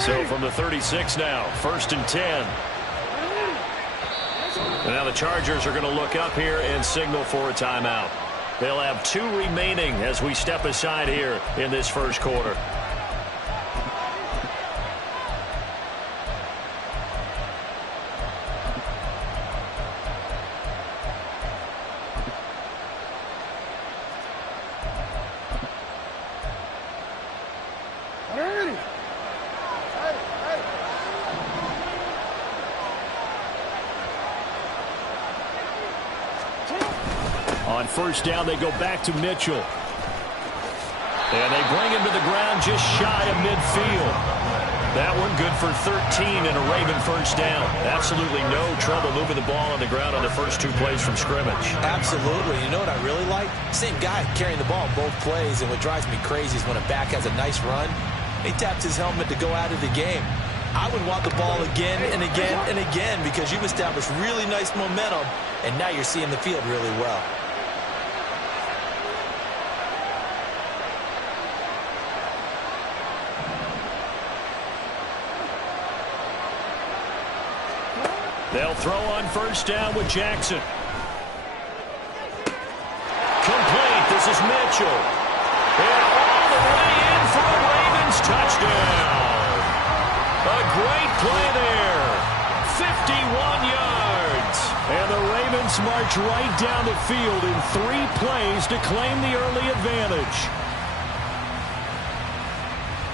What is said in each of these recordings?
So from the 36 now, 1st and 10. And now the Chargers are going to look up here and signal for a timeout. They'll have 2 remaining as we step aside here in this first quarter. On first down, they go back to Mitchell. And they bring him to the ground just shy of midfield. That one good for 13 and a Raven first down. Absolutely no trouble moving the ball on the ground on the first 2 plays from scrimmage. Absolutely. You know what I really like? Same guy carrying the ball both plays, and what drives me crazy is when a back has a nice run, he taps his helmet to go out of the game. I would want the ball again and again and again because you've established really nice momentum, and now you're seeing the field really well. They'll throw on first down with Jackson. Complete. This is Mitchell. And all the way in for a Ravens touchdown. A great play there. 51 yards. And the Ravens march right down the field in 3 plays to claim the early advantage.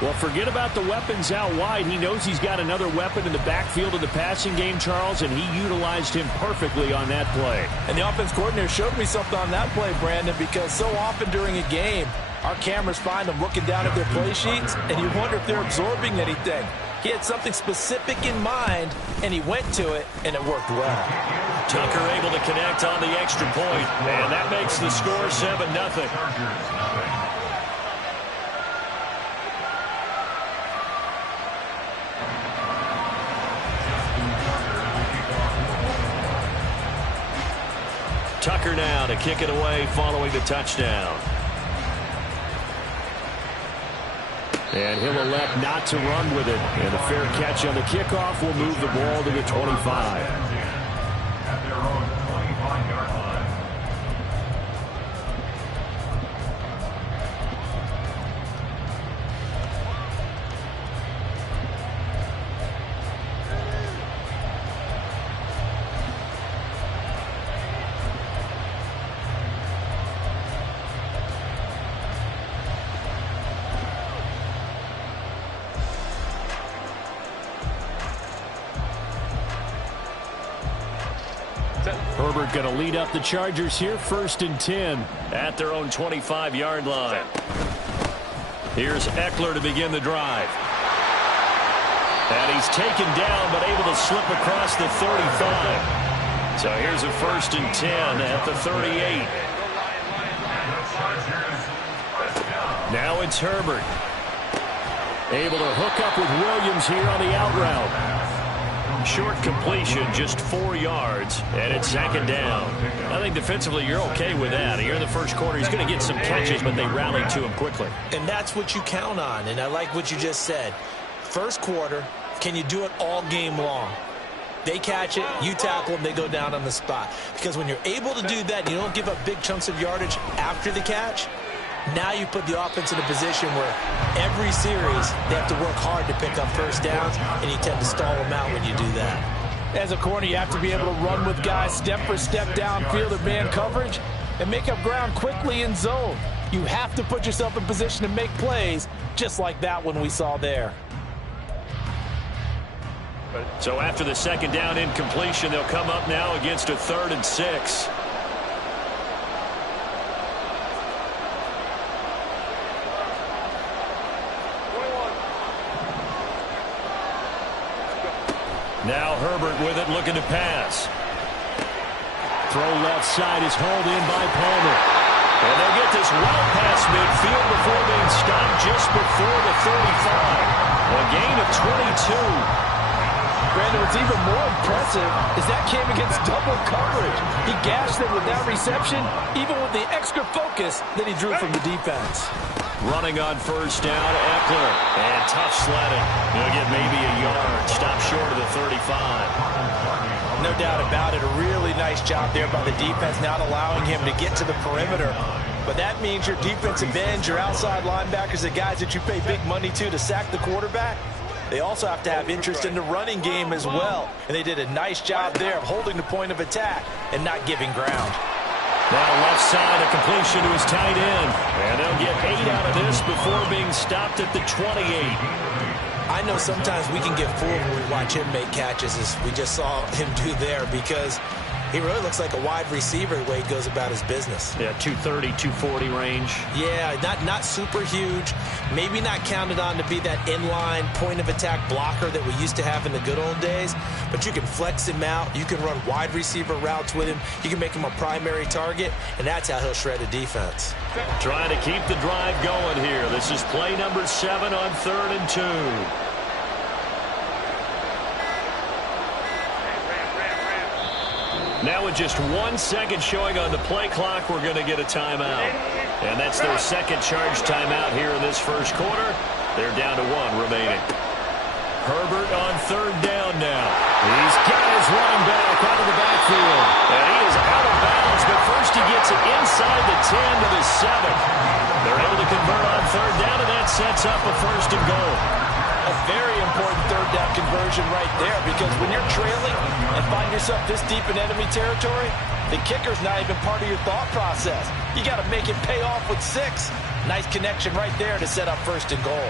Well, forget about the weapons out wide. He knows he's got another weapon in the backfield of the passing game, Charles, and he utilized him perfectly on that play. And the offense coordinator showed me something on that play, Brandon, because so often during a game, our cameras find them looking down at their play sheets, and you wonder if they're absorbing anything. He had something specific in mind, and he went to it, and it worked well. Tucker able to connect on the extra point, and that makes the score 7-0. Tucker now to kick it away following the touchdown. And he'll elect not to run with it. And a fair catch on the kickoff will move the ball to the 25. Herbert going to lead up the Chargers here, 1st and 10 at their own 25-yard line. Here's Eckler to begin the drive. And he's taken down but able to slip across the 35. So here's a 1st and 10 at the 38. Now it's Herbert. Able to hook up with Williams here on the out route. Short completion, just 4 yards, and it's 2nd down. I think defensively you're okay with that. Here in the first quarter, he's going to get some catches, but they rallied to him quickly. And that's what you count on, and I like what you just said. First quarter, can you do it all game long? They catch it, you tackle them, they go down on the spot. Because when you're able to do that, you don't give up big chunks of yardage after the catch. Now you put the offense in a position where every series they have to work hard to pick up first downs, and you tend to stall them out when you do that. As a corner, you have to be able to run with guys step for step downfield or man coverage and make up ground quickly in zone. You have to put yourself in position to make plays just like that one we saw there. So after the 2nd down incompletion, they'll come up now against a 3rd and 6. Now Herbert with it, looking to pass. Throw left side is hauled in by Palmer. And they'll get this well past midfield before being stopped just before the 35. A gain of 22. Brandon, what's even more impressive is that came against double coverage. He gashed them with that reception, even with the extra focus that he drew from the defense. Running on first down, Eckler. And tough sledding. He'll get maybe a yard. Stop short of the 35. No doubt about it. A really nice job there by the defense, not allowing him to get to the perimeter. But that means your defensive ends, your outside linebackers, the guys that you pay big money to sack the quarterback, they also have to have interest in the running game as well. And they did a nice job there of holding the point of attack and not giving ground. Now left side, a completion to his tight end. And they'll get 8 out of this before being stopped at the 28. I know sometimes we can get fooled when we watch him make catches, as we just saw him do there, because he really looks like a wide receiver the way he goes about his business. Yeah, 230, 240 range. Yeah, not super huge. Maybe not counted on to be that inline point-of-attack blocker that we used to have in the good old days. But you can flex him out. You can run wide receiver routes with him. You can make him a primary target, and that's how he'll shred a defense. Trying to keep the drive going here. This is play number 7 on 3rd and 2. Now with just 1 second showing on the play clock, we're going to get a timeout. And that's their second charge timeout here in this first quarter. They're down to 1 remaining. Herbert on 3rd down now. He's got his running back out of the backfield. And he is out of bounds, but first he gets it inside the 10 to the 7. They're able to convert on 3rd down, and that sets up a 1st and goal. A very important 3rd down conversion right there, because when you're trailing and find yourself this deep in enemy territory, the kicker's not even part of your thought process. You got to make it pay off with 6. Nice connection right there to set up 1st and goal.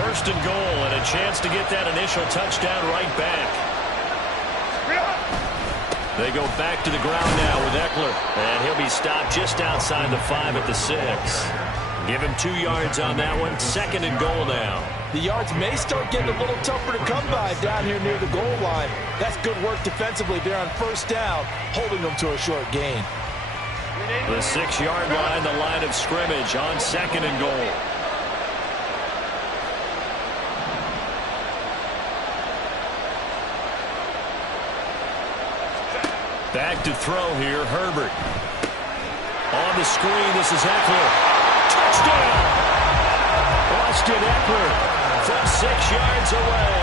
1st and goal, and a chance to get that initial touchdown right back. They go back to the ground now with Eckler, and he'll be stopped just outside the 5 at the 6. Give him 2 yards on that one. 2nd and goal now. The yards may start getting a little tougher to come by down here near the goal line. That's good work defensively there on 1st down, holding them to a short gain. The 6-yard line, the line of scrimmage on 2nd and goal. Back to throw here, Herbert. On the screen, this is Eckler. Touchdown! Austin Eckler from 6 yards away.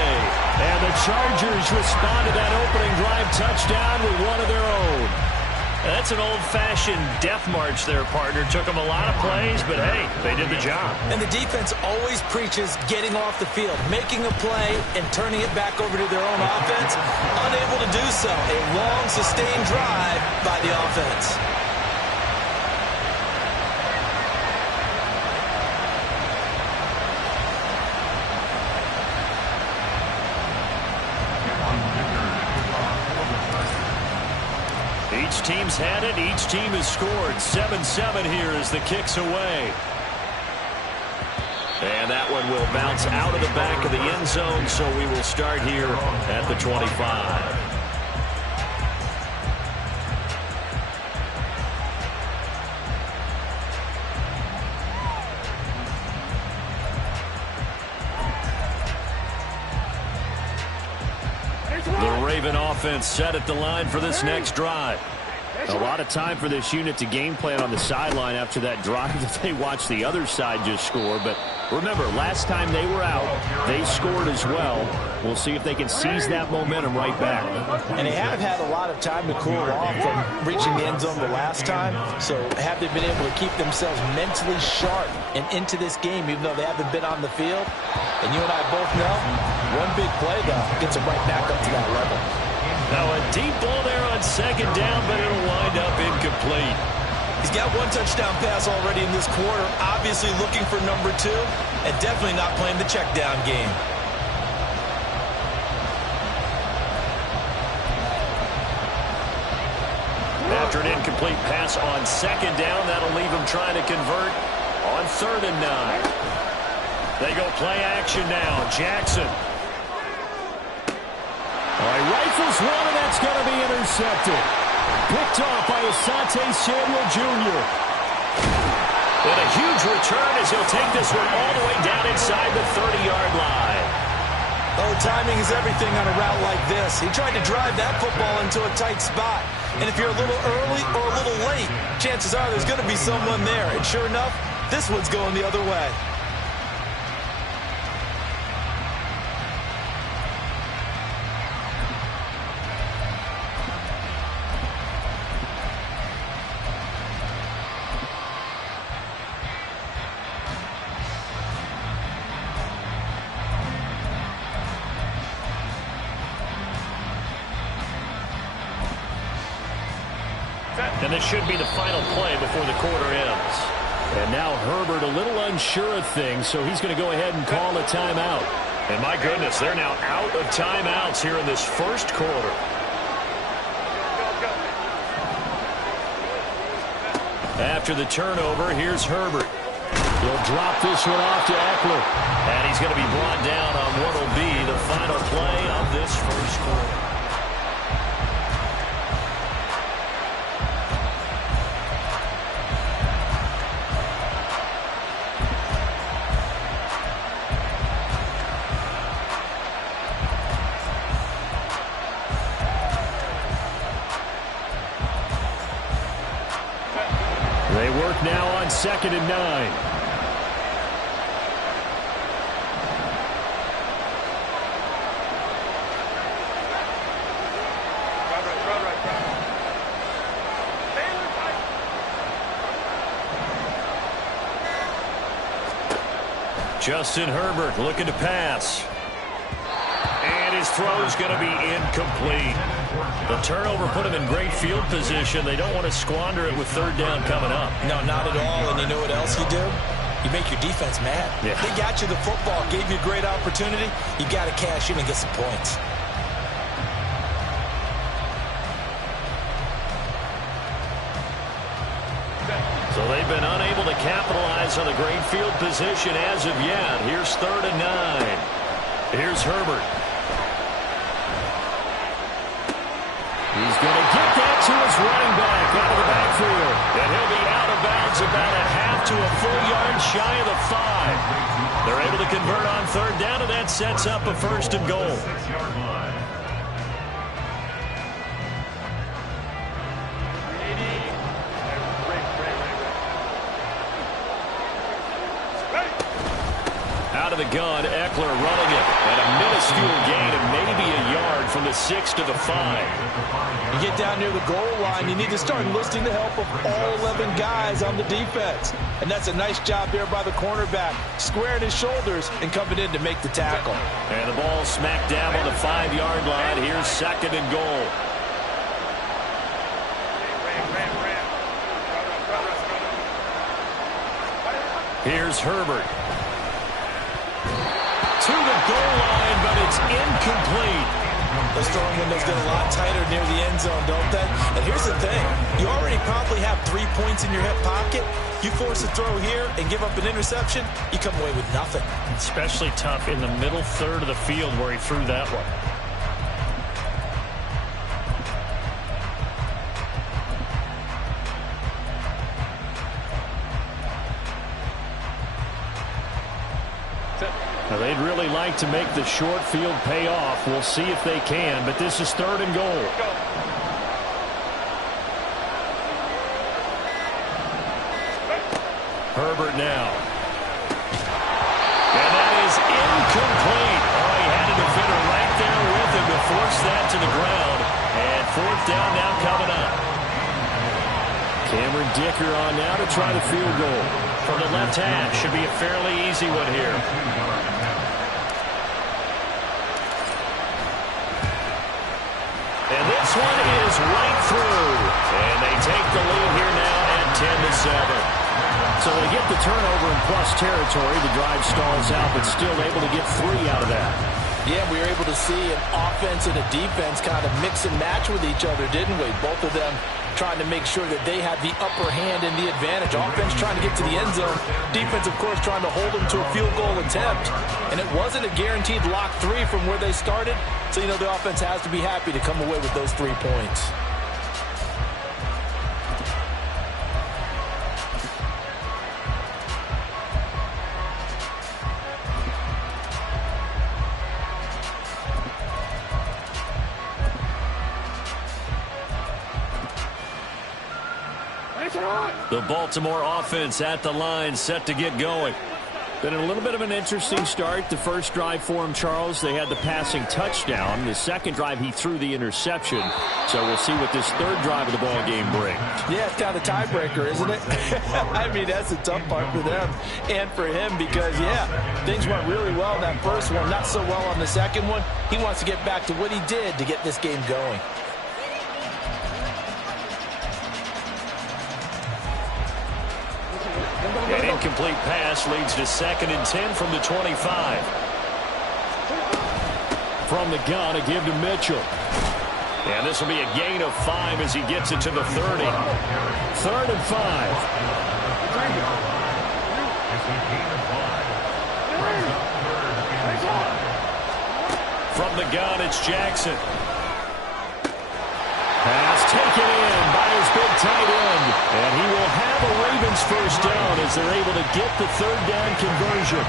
And the Chargers respond to that opening drive touchdown with one of their own. That's an old-fashioned death march there, partner. Took them a lot of plays, but hey, they did the job. And the defense always preaches getting off the field, making a play, and turning it back over to their own offense. Unable to do so. A long, sustained drive by the offense. Each team's had it. Each team has scored. 7-7 here as the kick's away. And that one will bounce out of the back of the end zone, so we will start here at the 25. The Raven offense set at the line for this next drive. A lot of time for this unit to game plan on the sideline after that drive that they watched the other side just score. But remember, last time they were out, they scored as well. We'll see if they can seize that momentum right back. And they have had a lot of time to cool off from reaching the end zone the last time. So have they been able to keep themselves mentally sharp and into this game, even though they haven't been on the field? And you and I both know, one big play, though, gets them right back up to that level. Now a deep ball there on 2nd down, but it'll wind up incomplete. He's got 1 touchdown pass already in this quarter, obviously looking for number 2, and definitely not playing the check down game. After an incomplete pass on 2nd down, that'll leave him trying to convert on 3rd and 9. They go play action now. Jackson. All right, rifles one, and that's going to be intercepted. Picked off by Asante Samuel Jr. And a huge return as he'll take this one all the way down inside the 30-yard line. Oh, timing is everything on a route like this. He tried to drive that football into a tight spot. And if you're a little early or a little late, chances are there's going to be someone there. And sure enough, this one's going the other way. And this should be the final play before the quarter ends. And now Herbert a little unsure of things, so he's going to go ahead and call a timeout. And my goodness, they're now out of timeouts here in this first quarter. After the turnover, here's Herbert. He'll drop this one off to Eckler. And he's going to be brought down on what will be the final play of this first quarter. They work now on 2nd and 9. Justin Herbert looking to pass. And his throw is going to be incomplete. The turnover put him in great field position. They don't want to squander it with 3rd down coming up. No, not at all. And you know what else you do? You make your defense mad. Yeah. They got you the football, gave you a great opportunity. You got to cash in and get some points. So they've been unable to capitalize on the great field position as of yet. Here's 3rd and 9. Here's Herbert. He's going to get that to his running back out of the backfield. And he'll be out of bounds about a half to a full yard shy of the 5. They're able to convert on 3rd down, and that sets up a 1st and goal. Out of the gun, Eckler running it. And a minuscule gain of maybe a yard from the 6 to the 5. You get down near the goal line, you need to start enlisting the help of all 11 guys on the defense. And that's a nice job there by the cornerback, squaring his shoulders and coming in to make the tackle. And the ball smacked down on the 5-yard line. Here's 2nd and goal. Here's Herbert. To the goal line, but it's incomplete. Those throwing windows get a lot tighter near the end zone, don't they? And here's the thing. You already probably have 3 points in your hip pocket. You force a throw here and give up an interception, you come away with nothing. Especially tough in the middle 3rd of the field where he threw that one. Now, they'd really like to make the short field pay off. We'll see if they can, but this is 3rd and goal. Herbert now. And that is incomplete. Oh, he had a defender right there with him to force that to the ground. And 4th down now coming up. Cameron Dicker on now to try the field goal. From the left hash, should be a fairly easy one here. And this one is right through. And they take the lead here now at 10-7. So they get the turnover in plus territory. The drive stalls out, but still able to get 3 out of that. Yeah, we were able to see an offense and a defense kind of mix and match with each other, didn't we? Both of them trying to make sure that they had the upper hand and the advantage. Offense trying to get to the end zone. Defense, of course, trying to hold them to a field goal attempt. And it wasn't a guaranteed lock 3 from where they started. So, you know, the offense has to be happy to come away with those 3 points. The Baltimore offense at the line, set to get going. Been a little bit of an interesting start. The first drive for him, Charles, they had the passing touchdown. The second drive, he threw the interception. So we'll see what this third drive of the ball game brings. Yeah, it's kind of a tiebreaker, isn't it? I mean, that's the tough part for them and for him because, yeah, things went really well in that first one, not so well on the second one. He wants to get back to what he did to get this game going. An incomplete pass leads to 2nd and 10 from the 25. From the gun, a give to Mitchell. And this will be a gain of 5 as he gets it to the 30. 3rd and 5. From the gun, it's Jackson. Pass taken in by his big tight end. And he will have a Ravens first down as they're able to get the 3rd down conversion.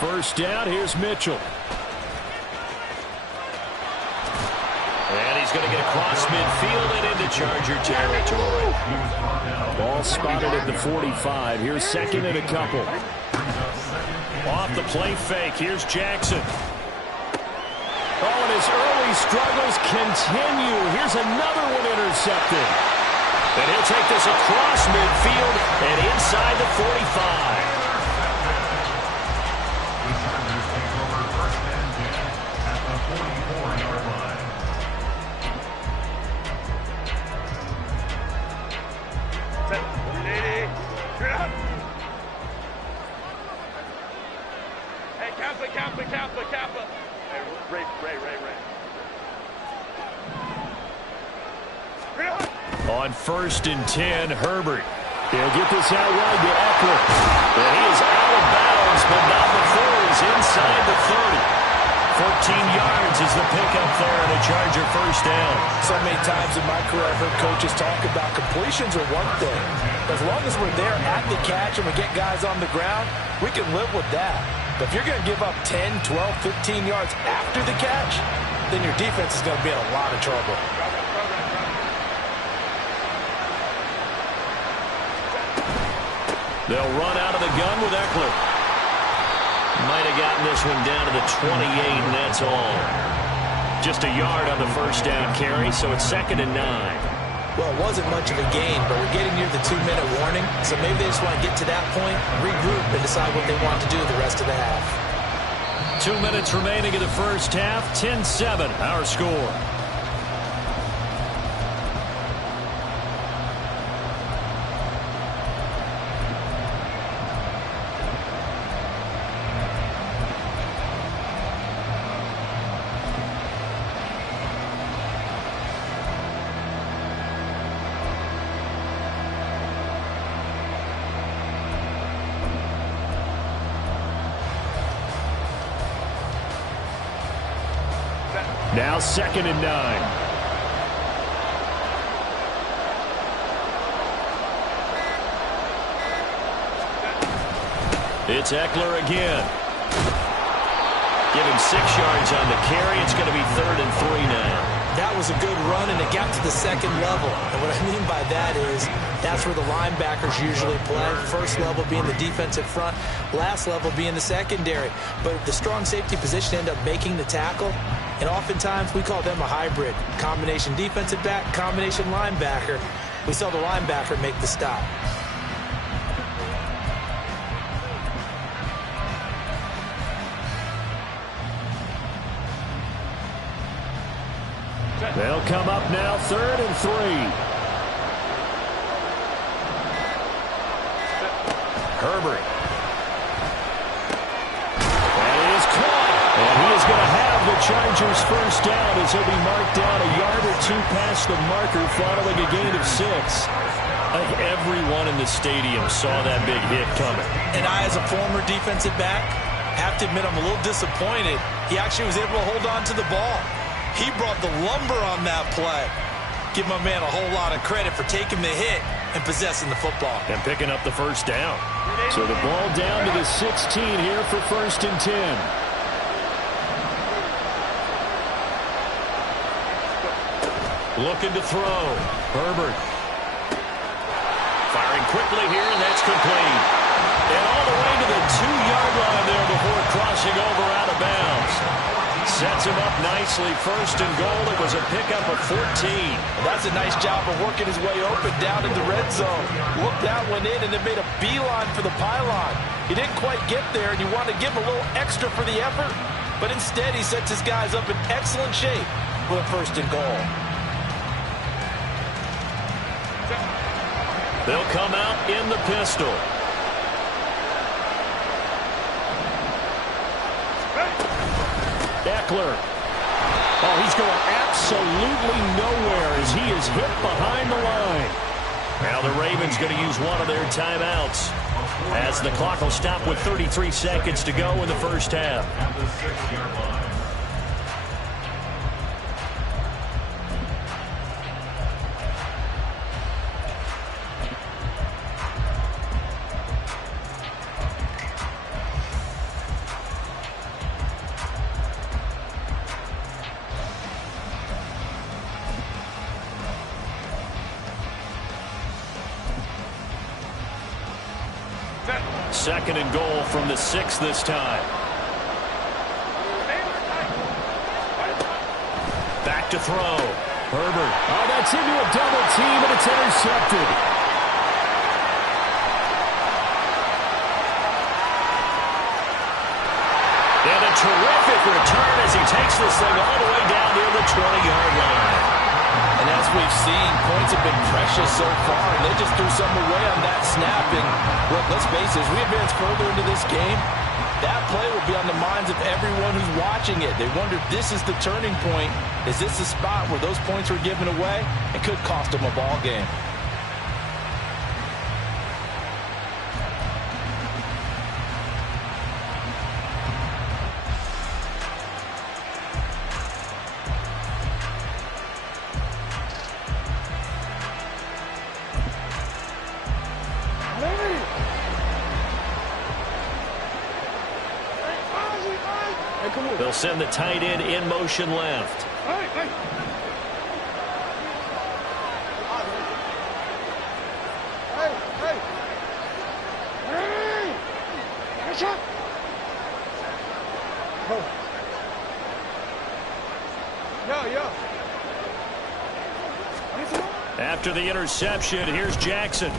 First down, here's Mitchell. And he's going to get across midfield and into Charger territory. Ball spotted at the 45. Here's 2nd and a couple. Off the play fake. Here's Jackson. Oh, and his early struggles continue. Here's another one intercepted. And he'll take this across midfield and inside the 45. On 1st and 10, Herbert. He'll get this out wide to Eckler. And he is out of bounds, but not before he's inside the 30. 14 yards is the pickup there and a Charger first down. So many times in my career, I've heard coaches talk about completions are one thing. As long as we're there at the catch and we get guys on the ground, we can live with that. But if you're going to give up 10, 12, 15 yards after the catch, then your defense is going to be in a lot of trouble. They'll run out of the gun with Eckler. Might have gotten this one down to the 28, and that's all. Just a yard on the first down carry, so it's 2nd and 9. Well, it wasn't much of a gain, but we're getting near the 2-minute warning, so maybe they just want to get to that point, regroup, and decide what they want to do the rest of the half. 2 minutes remaining in the first half, 10-7, our score. Now 2nd and 9. It's Eckler again. Give him 6 yards on the carry. It's going to be 3rd and 3 now. That was a good run, and it got to the 2nd level. And what I mean by that is that's where the linebackers usually play. First level being the defensive front, last level being the secondary. But the strong safety position ended up making the tackle, and oftentimes we call them a hybrid. Combination defensive back, combination linebacker. We saw the linebacker make the stop. They'll come up now 3rd and 3. Herbert. That is caught. And he is going to have the Chargers first down as he'll be marked down a yard or 2 past the marker following a gain of 6. I think everyone in the stadium saw that big hit coming. And I, as a former defensive back, have to admit I'm a little disappointed. He actually was able to hold on to the ball. He brought the lumber on that play. Give my man a whole lot of credit for taking the hit and possessing the football. And picking up the first down. So the ball down to the 16 here for 1st and 10. Looking to throw. Herbert. Firing quickly here, and that's complete. And all the way to the 2-yard line there before crossing over out of bounds. Sets him up nicely. 1st and goal. It was a pickup of 14. That's a nice job of working his way open down in the red zone. Looked that one in and then made a beeline for the pylon. He didn't quite get there, and you want to give him a little extra for the effort. But instead, he sets his guys up in excellent shape for a 1st and goal. They'll come out in the pistol. Eckler. Oh, he's going absolutely nowhere as he is hit behind the line. Now the Ravens going to use one of their timeouts as the clock will stop with 33 seconds to go in the first half. Second and goal from the 6 this time. Back to throw. Herbert. Oh, that's into a double team, and it's intercepted. And a terrific return as he takes this thing all the way down near the 20-yard line. And as we've seen, points have been precious so far, and they just threw some away on that snap. And look, let's face it, as we advance further into this game, that play will be on the minds of everyone who's watching it. They wonder, this is the turning point. Is this the spot where those points were given away? It could cost them a ball game. They'll send the tight end in motion left. After the interception, here's Jackson.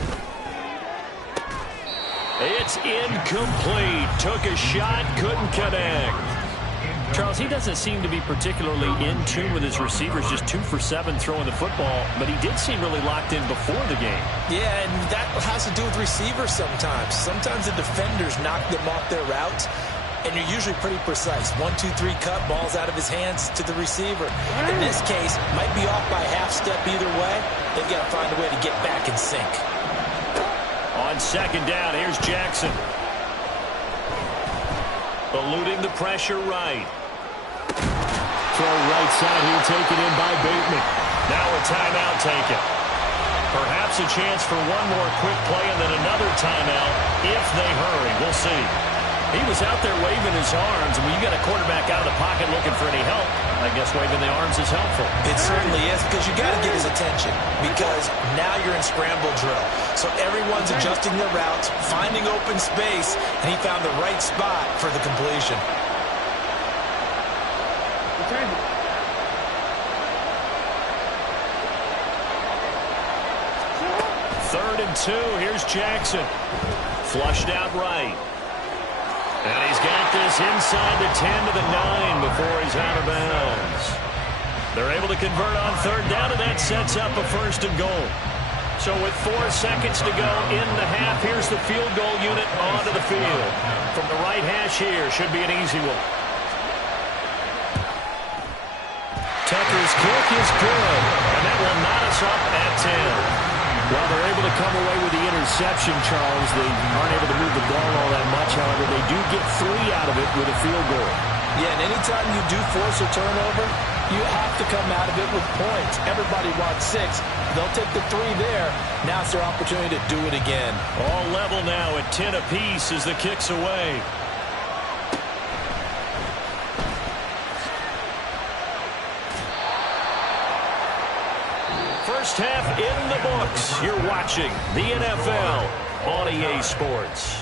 It's incomplete. Took a shot, couldn't connect. Charles, he doesn't seem to be particularly in tune with his receivers, just 2 for 7 throwing the football, but he did seem really locked in before the game. Yeah, and that has to do with receivers sometimes. Sometimes the defenders knock them off their route, and you're usually pretty precise. 1, 2, 3 cut, balls out of his hands to the receiver. In this case, might be off by half step either way. They've got to find a way to get back in sync. On second down, here's Jackson. Eluding the pressure right. Throw right side here, taken in by Bateman. Now a timeout taken. Perhaps a chance for one more quick play and then another timeout if they hurry. We'll see. He was out there waving his arms, and when you got a quarterback out of the pocket looking for any help, I guess waving the arms is helpful. It certainly is, because you got to get his attention, because now you're in scramble drill. So everyone's adjusting their routes, finding open space, and he found the right spot for the completion. Third and 2, here's Jackson. Flushed out right. And he's got this inside the 10 to the 9 before he's out of bounds. They're able to convert on third down, and that sets up a 1st and goal. So with 4 seconds to go in the half, here's the field goal unit onto the field. From the right hash here, should be an easy one. Tucker's kick is good, and that will knot us up at 10. Well, they're able to come away with the interception, Charles. They aren't able to move the ball all that much. However, they do get 3 out of it with a field goal. Yeah, and anytime you do force a turnover, You have to come out of it with points. Everybody wants 6. They'll take the 3 there. Now it's their opportunity to do it again. All level now at 10 apiece as the kick's away. First half in the books. You're watching the NFL on EA Sports.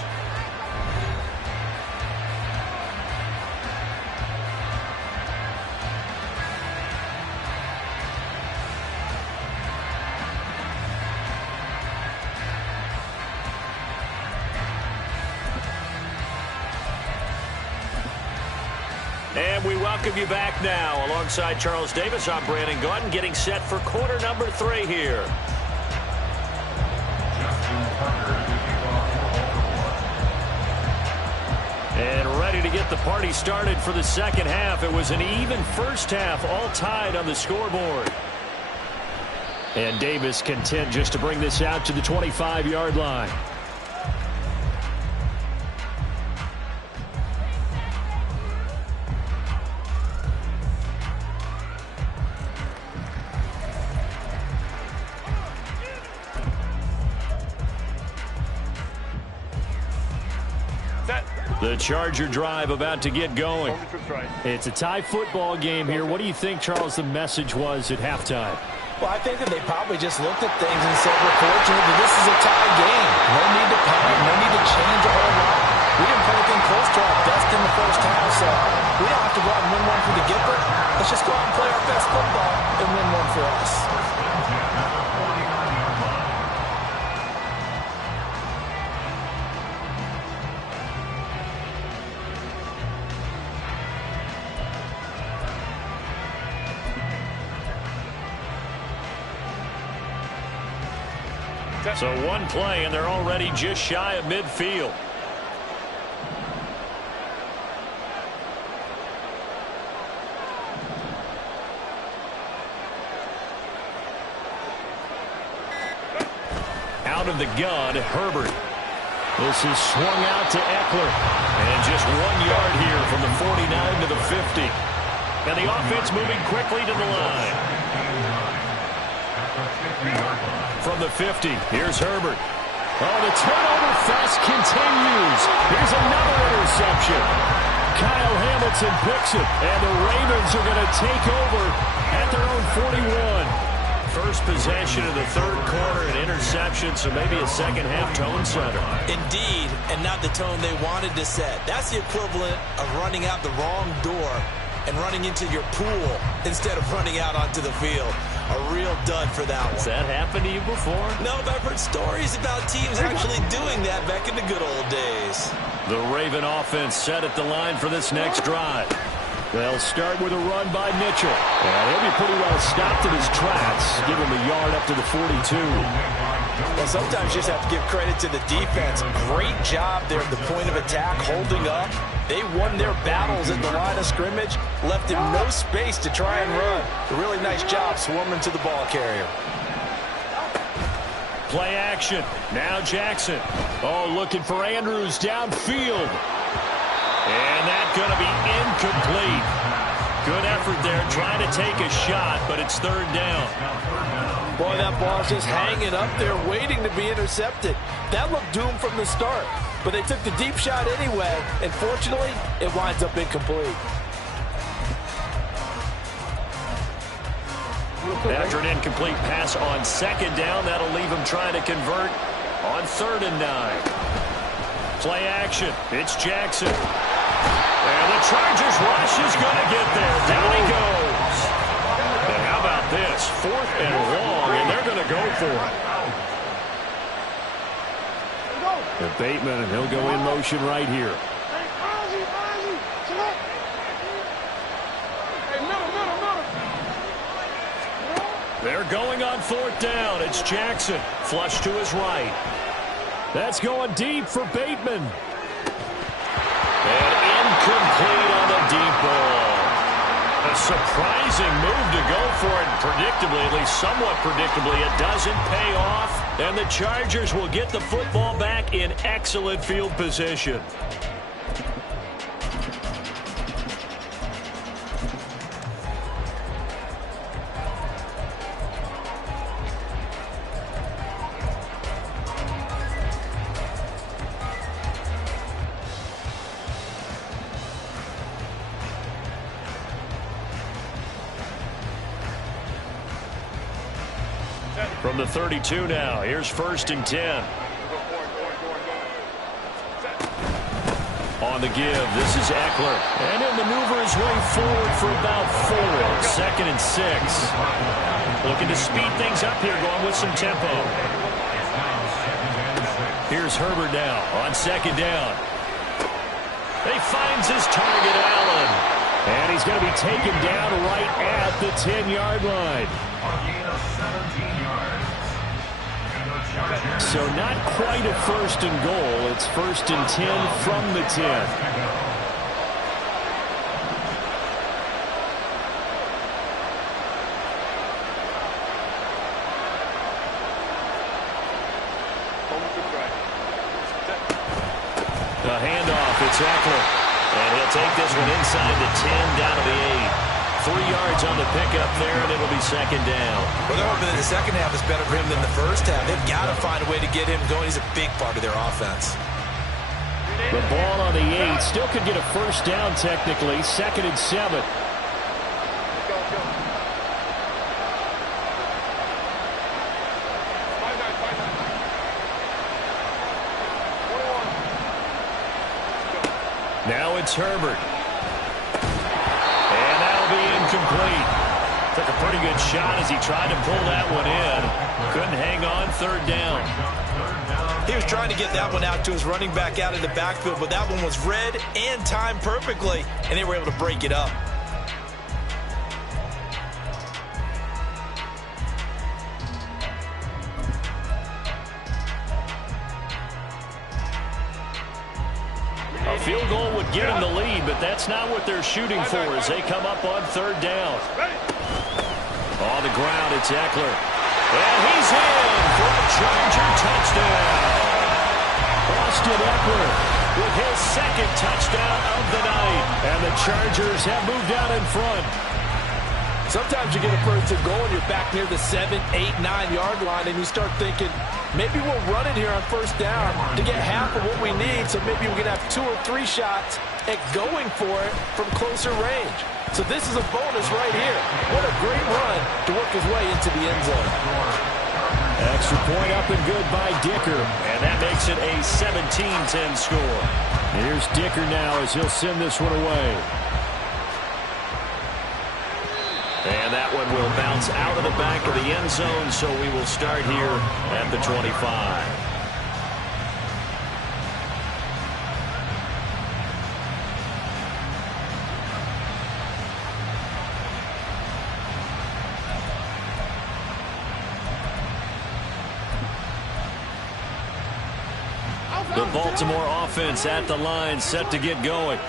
And we welcome you back now. Alongside Charles Davis, I'm Brandon Gaudin, getting set for quarter number 3 here. And ready to get the party started for the second half. It was an even first half, all tied on the scoreboard. And Davis content just to bring this out to the 25-yard line. The Charger drive about to get going. It's a tie football game here. What do you think, Charles, the message was at halftime? Well, I think that they probably just looked at things and said, we're fortunate that this is a tie game. No need to panic. No need to change a whole lot. We didn't play anything close to our best in the first half, so we don't have to go out and win one for the Gipper. Let's just go out and play our best football and win one for us. So one play, and they're already just shy of midfield. Out of the gun, Herbert. This is swung out to Eckler. And just 1 yard here from the 49 to the 50. And the offense moving quickly to the line. From the 50, here's Herbert. Oh, the turnover fest continues. Here's another interception. Kyle Hamilton picks it, and the Ravens are going to take over at their own 41. First possession of the third quarter, an interception, so maybe a second-half tone setter. Indeed, and not the tone they wanted to set. That's the equivalent of running out the wrong door and running into your pool instead of running out onto the field. A real dud for that one. Has that happened to you before? No, but I've heard stories about teams actually doing that back in the good old days. The Raven offense set at the line for this next drive. They'll start with a run by Mitchell. And he'll be pretty well stopped in his tracks. Give him a yard up to the 42. Well, sometimes you just have to give credit to the defense. Great job there at the point of attack, holding up. They won their battles at the line of scrimmage, left him no space to try and run. A really nice job swarming to the ball carrier. Play action. Now Jackson. Oh, looking for Andrews downfield. And that's going to be incomplete. Good effort there, trying to take a shot, but it's third down. Boy, that ball's just hanging up there, waiting to be intercepted. That looked doomed from the start, but they took the deep shot anyway, and fortunately, it winds up incomplete. After an incomplete pass on second down, that'll leave him trying to convert on 3rd and 9. Play action. It's Jackson. And the Chargers rush is going to get there. Down he goes. And how about this? 4th and long, and they're going to go for it. And Bateman, and he'll go in motion right here. They're going on 4th down. It's Jackson. Flush to his right. That's going deep for Bateman. And incomplete on the deep ball. A surprising move to go for it. Predictably, at least somewhat predictably, it doesn't pay off. And the Chargers will get the football back in excellent field position. From the 32 now, here's 1st and 10. On the give, this is Eckler. And he'll maneuver his way forward for about 4. 2nd and 6. Looking to speed things up here, going with some tempo. Here's Herbert now on 2nd down. He finds his target, Allen. And he's going to be taken down right at the 10-yard line. So not quite a 1st and goal. It's 1st and 10 from the 10. The handoff, it's Eckler. And he'll take this one inside the 10 down to the 8. 3 yards on the pickup there, and it'll be 2nd down. Well, they're hoping that the second half is better for him than the first half. They've got to find a way to get him going. He's a big part of their offense. The ball on the 8. Still could get a 1st down technically. 2nd and 7. Now it's Herbert. And that'll be incomplete. Took a pretty good shot as he tried to pull that one in. Couldn't hang on. 3rd down. He was trying to get that one out to his running back out of the backfield, but that one was read and timed perfectly, and they were able to break it up. A field goal would give them the lead, but that's not what they're shooting for as they come up on 3rd down. On the ground, it's Eckler. And he's in for a Charger touchdown. Austin Eckler with his 2nd touchdown of the night. And the Chargers have moved out in front. Sometimes you get a 1st and goal and you're back near the 7, 8, 9-yard line, and you start thinking, maybe we'll run it here on 1st down to get half of what we need, so maybe we can have 2 or 3 shots at going for it from closer range. So this is a bonus right here. What a great run to work his way into the end zone. Extra point up and good by Dicker. And that makes it a 17-10 score. Here's Dicker now as he'll send this one away. And that one will bounce out of the back of the end zone, so we will start here at the 25. The Baltimore offense at the line, set to get going.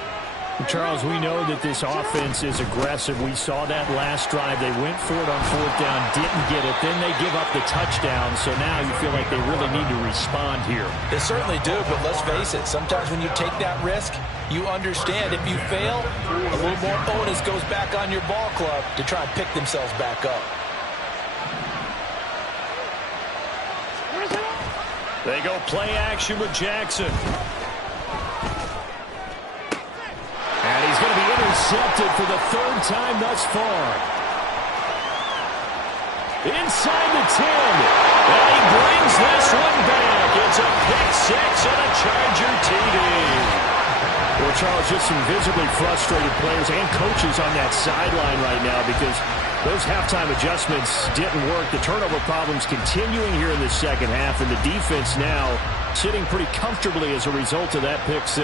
Charles, we know that this offense is aggressive. We saw that last drive. They went for it on 4th down, didn't get it. Then they give up the touchdown, so now you feel like they really need to respond here. They certainly do, but let's face it. Sometimes when you take that risk, you understand if you fail, a little more onus goes back on your ball club to try and pick themselves back up. They go play action with Jackson. And he's going to be intercepted for the 3rd time thus far. Inside the 10. And he brings this one back. It's a pick-6 and a Charger TD. Well, Charles, just some visibly frustrated players and coaches on that sideline right now because those halftime adjustments didn't work. The turnover problems continuing here in the 2nd half, and the defense now sitting pretty comfortably as a result of that pick-6.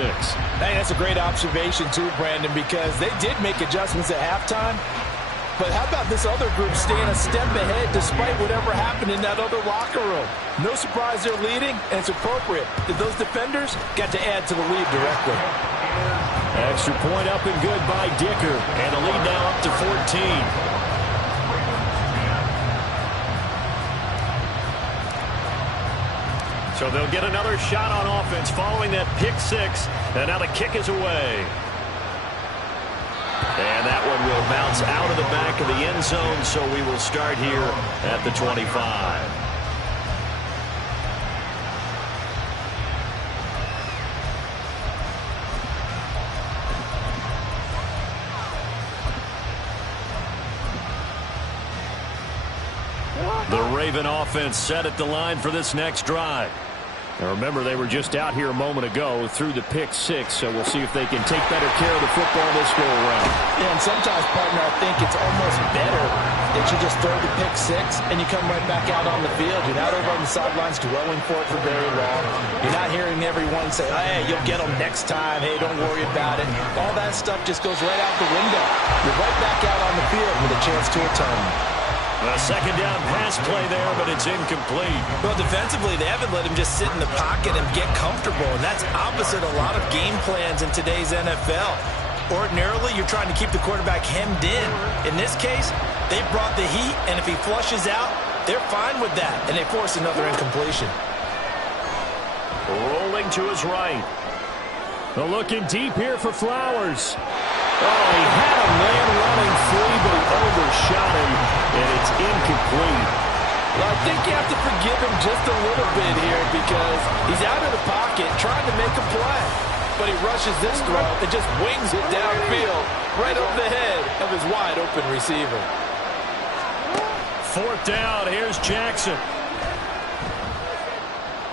Hey, that's a great observation too, Brandon, because they did make adjustments at halftime. But how about this other group staying a step ahead despite whatever happened in that other locker room? No surprise they're leading, and it's appropriate that those defenders got to add to the lead directly. Extra point up and good by Dicker, and the lead now up to 14. So they'll get another shot on offense following that pick-6, and now the kick is away. And that one will bounce out of the back of the end zone, so we will start here at the 25. The Raven offense set at the line for this next drive. Now remember, they were just out here a moment ago through the pick six, so we'll see if they can take better care of the football this go around. Yeah, and sometimes, partner, I think it's almost better that you just throw the pick six and you come right back out on the field. You're not over on the sidelines dwelling for it for very long. You're not hearing everyone say, hey, you'll get them next time. Hey, don't worry about it. All that stuff just goes right out the window. You're right back out on the field with a chance to atone. A second down pass play there, but it's incomplete. Well, defensively, they haven't let him just sit in the pocket and get comfortable, and that's opposite a lot of game plans in today's NFL. Ordinarily, you're trying to keep the quarterback hemmed in. In this case, they brought the heat, and if he flushes out, they're fine with that, and they force another incompletion. Rolling to his right. Looking deep here for Flowers. Oh, he had a man running free, but he overshot him, and it's incomplete. Well, I think you have to forgive him just a little bit here because he's out of the pocket trying to make a play. But he rushes this throw and just wings it downfield right over the head of his wide-open receiver. Fourth down, here's Jackson.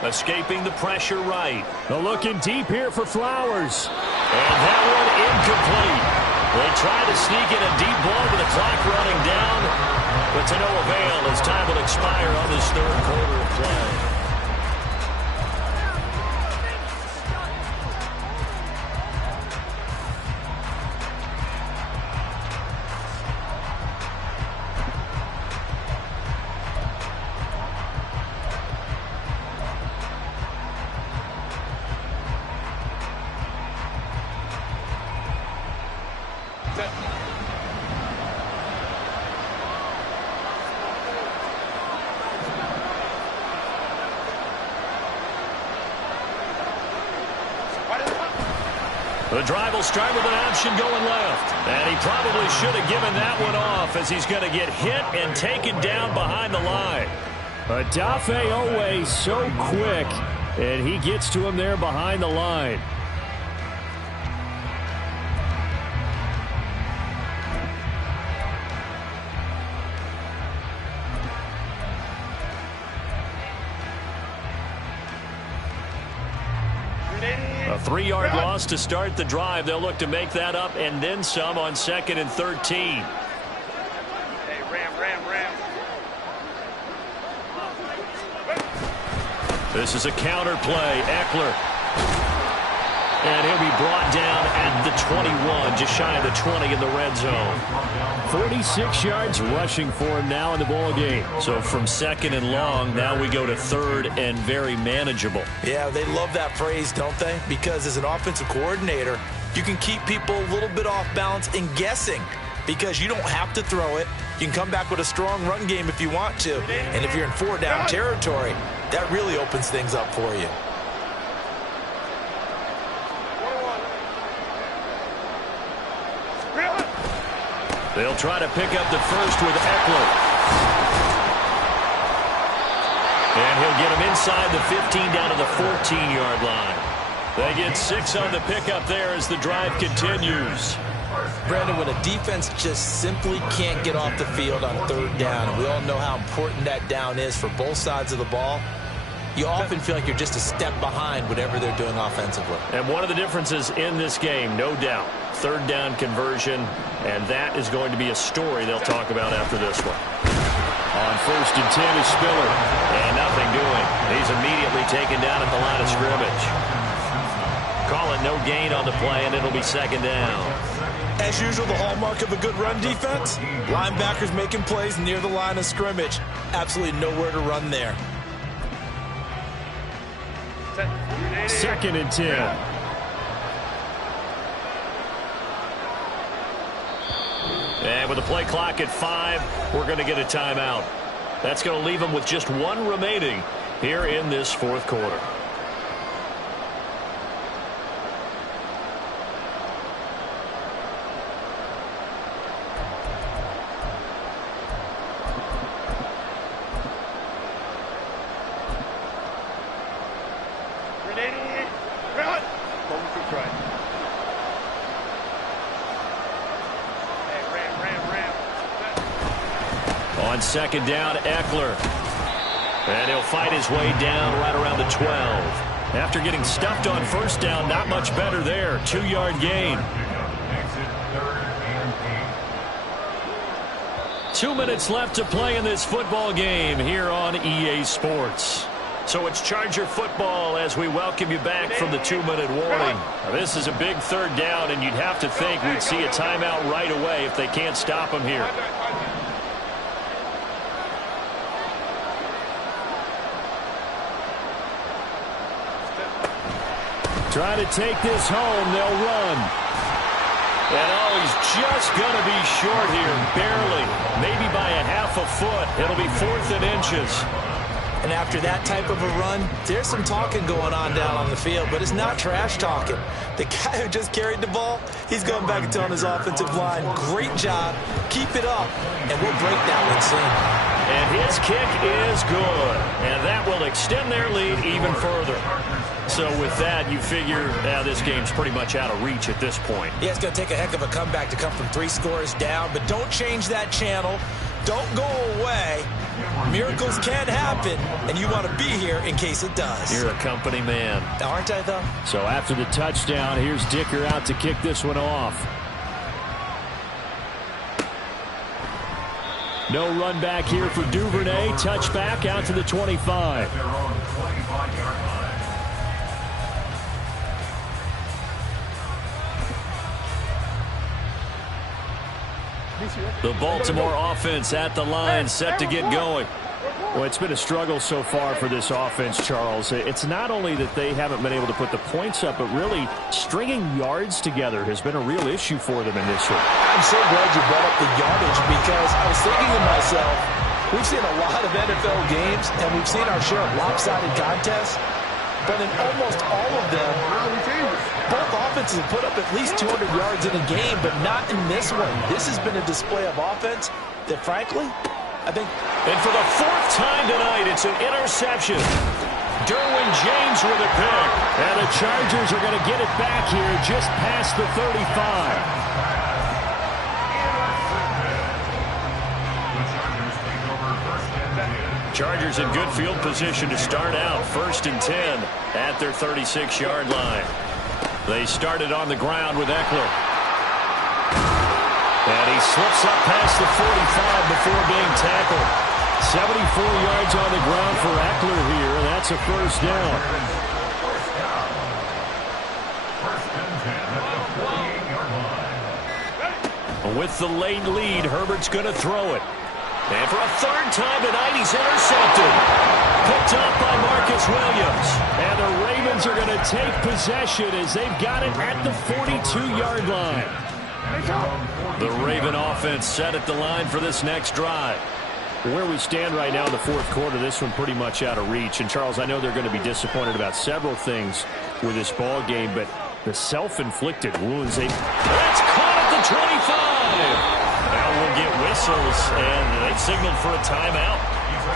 Escaping the pressure right. Looking deep here for Flowers. And that one incomplete. They try to sneak in a deep ball with the clock running down, but to no avail as time will expire on this third quarter of play. The drive will start with an option going left. And he probably should have given that one off as he's going to get hit and taken down behind the line. Adafe always so quick, and he gets to him there behind the line. A 3-yard loss to start the drive. They'll look to make that up and then some on 2nd and 13. Hey, Ram. This is a counter play. Eckler. And he'll be brought down at the 21, just shy of the 20 in the red zone. 46 yards rushing for him now in the ball game. So from 2nd and long, now we go to 3rd and very manageable. Yeah, they love that phrase, don't they? Because as an offensive coordinator, you can keep people a little bit off balance and guessing because you don't have to throw it. You can come back with a strong run game if you want to. And if you're in 4-down territory, that really opens things up for you. They'll try to pick up the first with Eckler. And he'll get him inside the 15 down to the 14-yard line. They get 6 on the pickup there as the drive continues. Brandon, when a defense just simply can't get off the field on 3rd down, and we all know how important that down is for both sides of the ball, you often feel like you're just a step behind whatever they're doing offensively. And one of the differences in this game, no doubt, 3rd down conversion, and that is going to be a story they'll talk about after this one. On 1st and 10 is Spiller. And nothing doing. He's immediately taken down at the line of scrimmage. Call it no gain on the play, and it'll be 2nd down. As usual, the hallmark of a good run defense, linebackers making plays near the line of scrimmage. Absolutely nowhere to run there. 2nd and 10. And with the play clock at 5, we're going to get a timeout. That's going to leave them with just 1 remaining here in this 4th quarter. On On second down, Eckler. And he'll fight his way down right around the 12. After getting stuffed on first down, not much better there. 2-yard gain. 2 minutes left to play in this football game here on EA Sports. So it's Charger football as we welcome you back from the 2-minute warning. Now, this is a big third down, and you'd have to think we'd see a timeout right away if they can't stop him here. Trying to take this home, they'll run. And oh, he's just going to be short here, barely, maybe by a half a foot. It'll be 4th and inches. And after that type of a run, there's some talking going on down on the field, but it's not trash talking. The guy who just carried the ball, he's going back and telling his offensive line, great job, keep it up, and we'll break that one soon. And his kick is good, and that will extend their lead even further. So with that, you figure now this game's pretty much out of reach at this point. Yeah, it's going to take a heck of a comeback to come from 3 scores down, but don't change that channel. Don't go away. Miracles can happen, and you want to be here in case it does. You're a company man. Aren't I, though? So after the touchdown, here's Dicker out to kick this one off. No run back here for Duvernay. Touchback out to the 25. The Baltimore offense at the line, set to get going. Well, it's been a struggle so far for this offense, Charles. It's not only that they haven't been able to put the points up, but really stringing yards together has been a real issue for them in this one. I'm so glad you brought up the yardage because I was thinking to myself, we've seen a lot of NFL games and we've seen our share of lopsided contests, but in almost all of them, both offenses have put up at least 200 yards in a game, but not in this one. This has been a display of offense that, frankly, I think... And for the 4th time tonight, it's an interception. Derwin James with a pick. And the Chargers are going to get it back here just past the 35. Chargers in good field position to start out. 1st and 10 at their 36-yard line. They started on the ground with Eckler. And he slips up past the 45 before being tackled. 74 yards on the ground for Eckler here. That's a first down. With the late lead, Herbert's going to throw it. And for a 3rd time tonight, he's intercepted. Picked up by Marcus Williams. And the Ravens are going to take possession as they've got it at the 42-yard line. The Raven offense set at the line for this next drive. Where we stand right now in the 4th quarter, this one pretty much out of reach. And, Charles, I know they're going to be disappointed about several things with this ball game, but the self-inflicted wounds. That's caught at the 25. Now we'll get whistles, and they signaled for a timeout.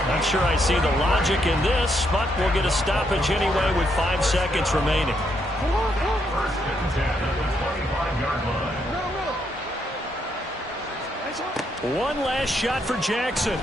Not sure I see the logic in this, but we'll get a stoppage anyway with 5 seconds remaining. One last shot for Jackson.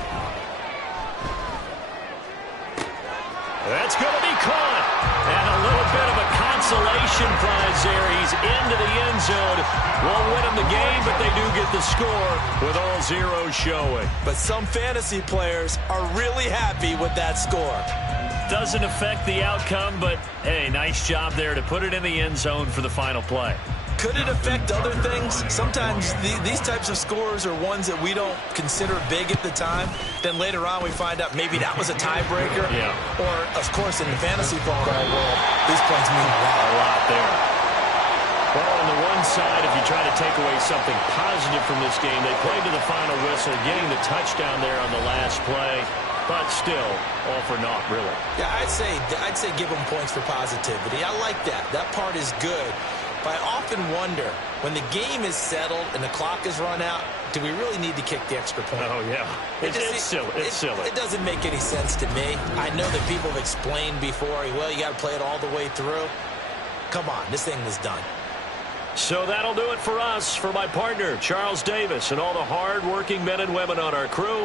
That's going to be caught. And a little bit of a consolation prize there. He's into the end zone. Won't win him the game, but they do get the score with all zeros showing. But some fantasy players are really happy with that score. Doesn't affect the outcome, but, hey, nice job there to put it in the end zone for the final play. Could it affect other things? Sometimes these types of scores are ones that we don't consider big at the time. Then later on we find out maybe that was a tiebreaker. Yeah. Or, of course, in the fantasy football world, these points mean a lot there. Well, on the one side, if you try to take away something positive from this game, they played to the final whistle, getting the touchdown there on the last play. But still, all for naught, really. Yeah, I'd say give them points for positivity. I like that. That part is good. But I often wonder, when the game is settled and the clock is run out, do we really need to kick the extra point? Oh, yeah. It's silly. It's silly. It doesn't make any sense to me. I know that people have explained before, well, you got to play it all the way through. Come on, this thing was done. So that'll do it for us. For my partner, Charles Davis, and all the hard-working men and women on our crew,